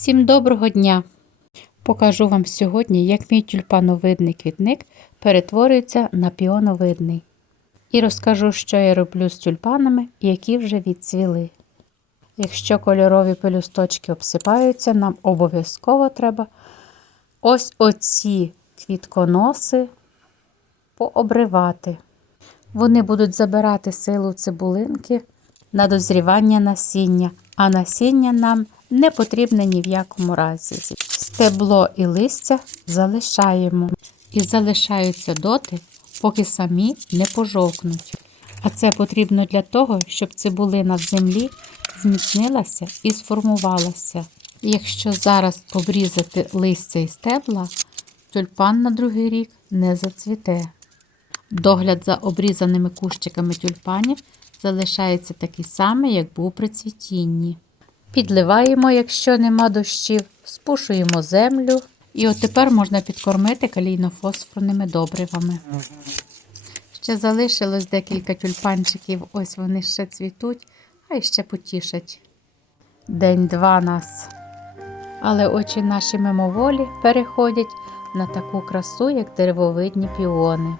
Всім доброго дня! Покажу вам сьогодні, як мій тюльпановидний квітник перетворюється на піоновидний. І розкажу, що я роблю з тюльпанами, які вже відцвіли. Якщо кольорові пелюсточки обсипаються, нам обов'язково треба ось оці квітконоси пообривати. Вони будуть забирати силу цибулинки на дозрівання насіння, а насіння нам не потрібне ні в якому разі. Стебло і листя залишаємо і залишаються доти, поки самі не пожовкнуть. А це потрібно для того, щоб цибулина в землі зміцнилася і сформувалася. Якщо зараз обрізати листя і стебла, тюльпан на другий рік не зацвіте. Догляд за обрізаними кущиками тюльпанів залишається такий самий, як був при цвітінні. Підливаємо, якщо нема дощів, спушуємо землю. І от тепер можна підкормити калійно-фосфорними добривами. Ще залишилось декілька тюльпанчиків, ось вони ще цвітуть, а ще потішать. День-два нас. Але очі наші мимоволі переходять на таку красу, як деревовидні піони.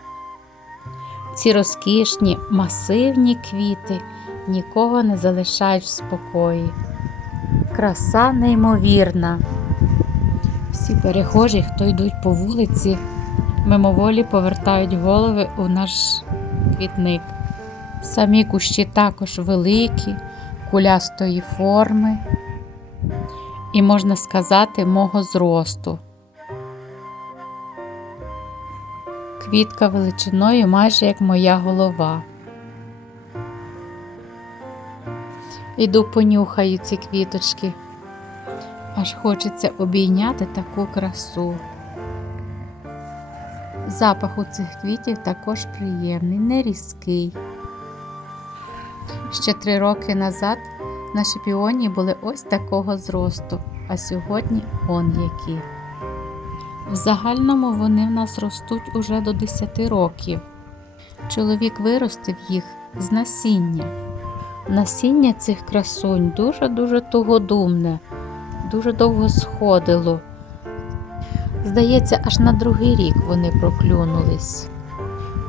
Ці розкішні, масивні квіти нікого не залишають в спокої. Краса неймовірна. Всі перехожі, хто йдуть по вулиці, мимоволі повертають голови у наш квітник. Самі кущі також великі, кулястої форми і, можна сказати, мого зросту. Квітка величиною майже як моя голова. Іду понюхаю ці квіточки. Аж хочеться обійняти таку красу. Запах у цих квітів також приємний, не різкий. Ще три роки назад наші піоні були ось такого зросту, а сьогодні он які. В загальному вони в нас ростуть уже до 10 років. Чоловік виростив їх з насіння. Насіння цих красунь дуже-дуже тугодумне, дуже довго сходило. Здається, аж на другий рік вони проклюнулись.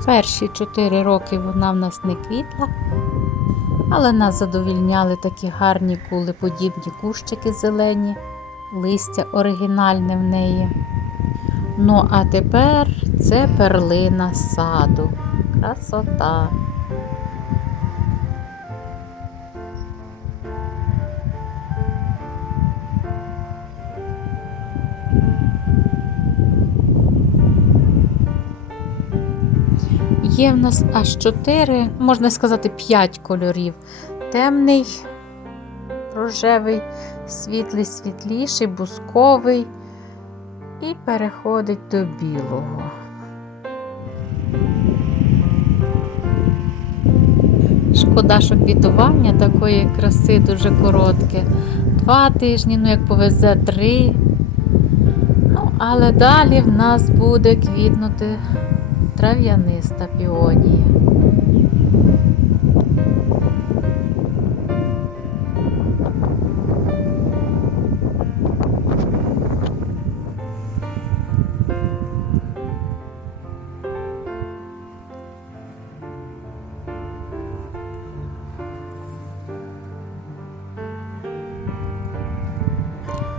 Перші чотири роки вона в нас не квітла, але нас задовільняли такі гарні кулеподібні кущики зелені, листя оригінальне в неї. Ну, а тепер це перлина саду. Красота. Є в нас аж чотири, можна сказати, п'ять кольорів. Темний, рожевий, світлий, світліший, бусковий і переходить до білого. Шкода, що квітування такої краси дуже коротке. Два тижні, ну як повезе три. Ну, але далі в нас буде квітнути трав'яниста піонія.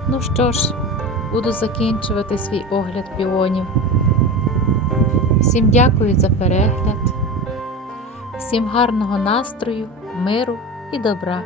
Ну що ж, буду закінчувати свій огляд піонів. Всім дякую за перегляд, всім гарного настрою, миру і добра.